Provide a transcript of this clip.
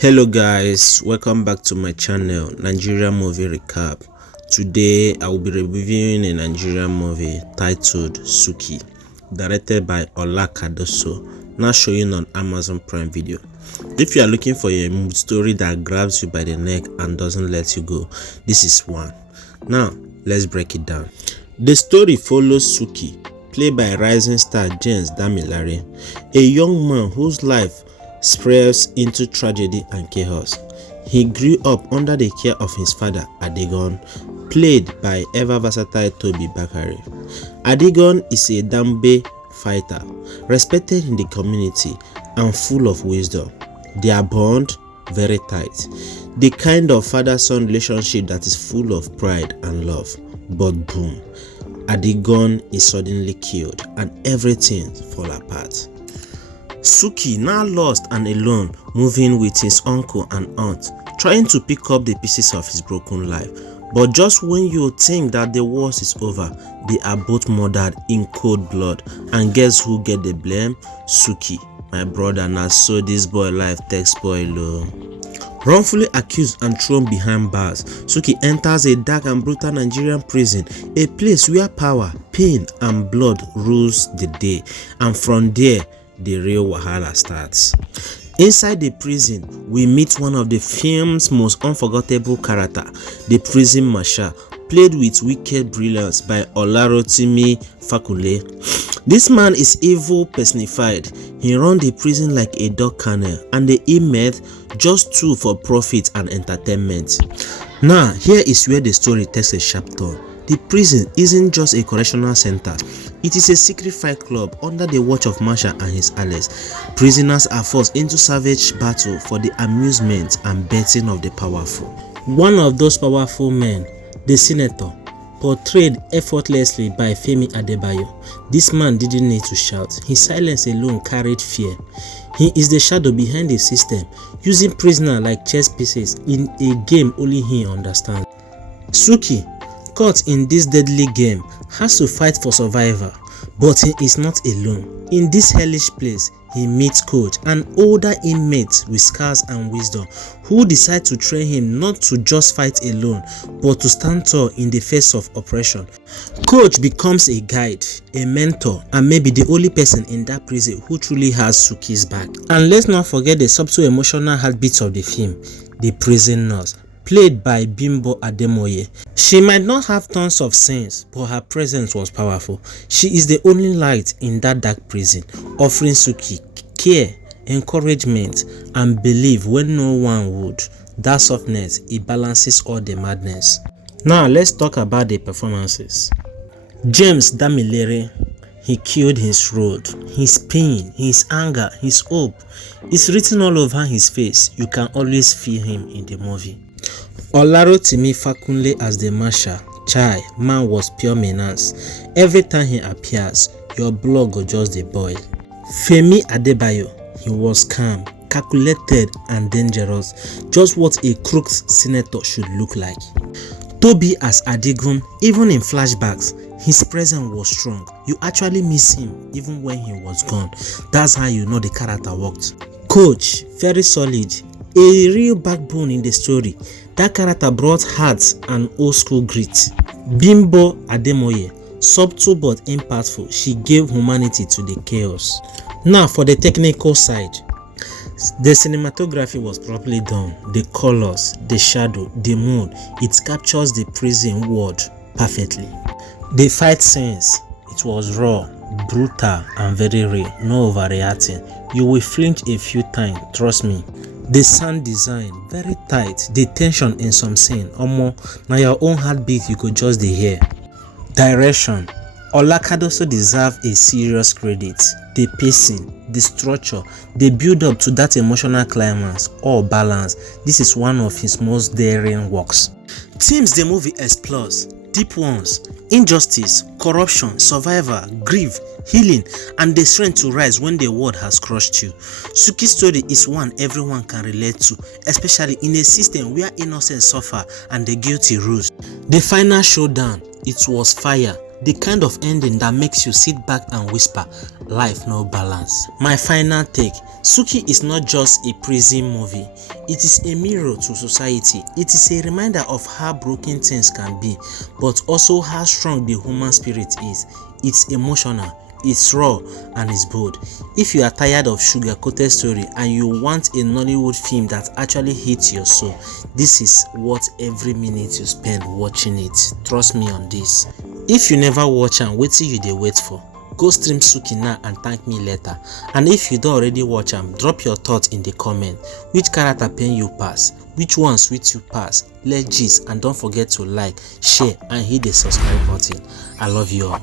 Hello guys, welcome back to my channel Nigerian Movie Recap. Today I will be reviewing a Nigerian movie titled Suky, directed by Ola Cardoso, now showing on Amazon Prime Video. If you are looking for a story that grabs you by the neck and doesn't let you go, this is one. Now let's break it down. The story follows Suky, played by rising star Damilare, a young man whose life spirals into tragedy and chaos. He grew up under the care of his father Adebayo, played by ever-versatile Tobi Bakre. Adebayo is a Dambe fighter, respected in the community and full of wisdom. Their bond very tight, the kind of father-son relationship that is full of pride and love. But boom, Adebayo is suddenly killed and everything falls apart. Suky, now lost and alone, moving with his uncle and aunt, trying to pick up the pieces of his broken life. But just when you think that the worst is over, they are both murdered in cold blood. And guess who get the blame? Suky, my brother. Now so this boy life takes spoil. Wrongfully accused and thrown behind bars, Suky enters a dark and brutal Nigerian prison, a place where power, pain and blood rules the day. And from there, the real wahala starts. Inside the prison, we meet one of the film's most unforgettable characters, the prison marshal, played with wicked brilliance by Olarotimi Fakunle. This man is evil personified. He runs the prison like a dog kennel, and the inmates just two for profit and entertainment. Now, here is where the story takes a sharp turn. The prison isn't just a correctional center. It is a secret fight club under the watch of Marshal and his allies. Prisoners are forced into savage battle for the amusement and betting of the powerful. One of those powerful men, the senator, portrayed effortlessly by Femi Adebayo. This man didn't need to shout. His silence alone carried fear. He is the shadow behind the system, using prisoners like chess pieces in a game only he understands. Suky, caught in this deadly game, has to fight for survival, but he is not alone. In this hellish place, he meets Coach, an older inmate with scars and wisdom, who decide to train him not to just fight alone, but to stand tall in the face of oppression. Coach becomes a guide, a mentor, and maybe the only person in that prison who truly has Suky's back. And let's not forget the subtle emotional heartbeats of the film, the prison nurse, played by Bimbo Ademoye. She might not have tons of sense, but her presence was powerful. She is the only light in that dark prison, offering Suky care, encouragement, and belief when no one would. That softness, it balances all the madness. Now let's talk about the performances. Damilare, he killed his road, his pain, his anger, his hope. It's written all over his face. You can always feel him in the movie. Olarotimi Fakunle as the marshal, chai, man was pure menace. Every time he appears, your blood go just the boil. Femi Adebayo, he was calm, calculated and dangerous, just what a crooked senator should look like. Tobi as Adebayo, even in flashbacks, his presence was strong. You actually miss him even when he was gone. That's how you know the character worked. Coach, very solid, a real backbone in the story. That character brought heart and old school grit. Bimbo Ademoye, subtle but impactful, she gave humanity to the chaos. Now for the technical side, the cinematography was properly done. The colors, the shadow, the mood, it captures the prison world perfectly. The fight scenes, it was raw, brutal and very real, no overreacting. You will flinch a few times, trust me. The sound design, very tight. The tension in some scene, now your own heartbeat you could just hear. Direction, Ola Cardoso deserves a serious credit. The pacing, the structure, the build up to that emotional climax, all balanced. This is one of his most daring works. Themes the movie explores, deep ones: injustice, corruption, survival, grief, healing, and the strength to rise when the world has crushed you. Suky's story is one everyone can relate to, especially in a system where innocents suffer and the guilty rules. The final showdown, it was fire. The kind of ending that makes you sit back and whisper, life no balance. My final take, Suky is not just a prison movie, it is a mirror to society. It is a reminder of how broken things can be, but also how strong the human spirit is. It's emotional, it's raw, and it's bold. If you are tired of sugar-coated story and you want a Nollywood film that actually hits your soul, this is worth every minute you spend watching it. Trust me on this. If you never watch am, wetin you dey wait for? Go stream Suky now and thank me later. And if you don already watch am, drop your thoughts in the comment. Which character pain you pass? Which one sweet you pass? Let's gist, and don't forget to like, share and hit the subscribe button. I love you all.